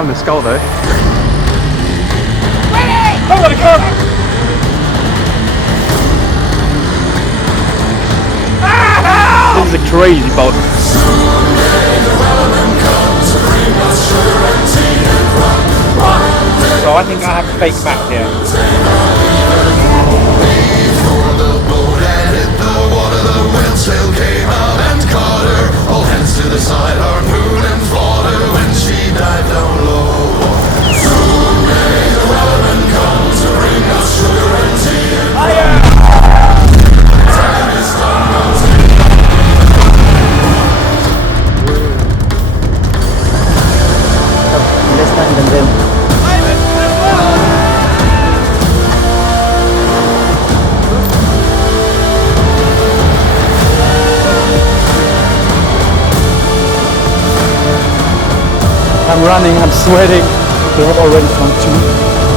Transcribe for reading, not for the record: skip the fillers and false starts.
found the skull though. Oh my god! This is a crazy boat. So I think I have a fake map here. Sail came out and caught her. All hands to the side, our moon and fought her when she dived down low. Soon may the wellerman come to bring us sugar and tea and time is done now. Less time than them. I'm running, I'm sweating. They have already found 2.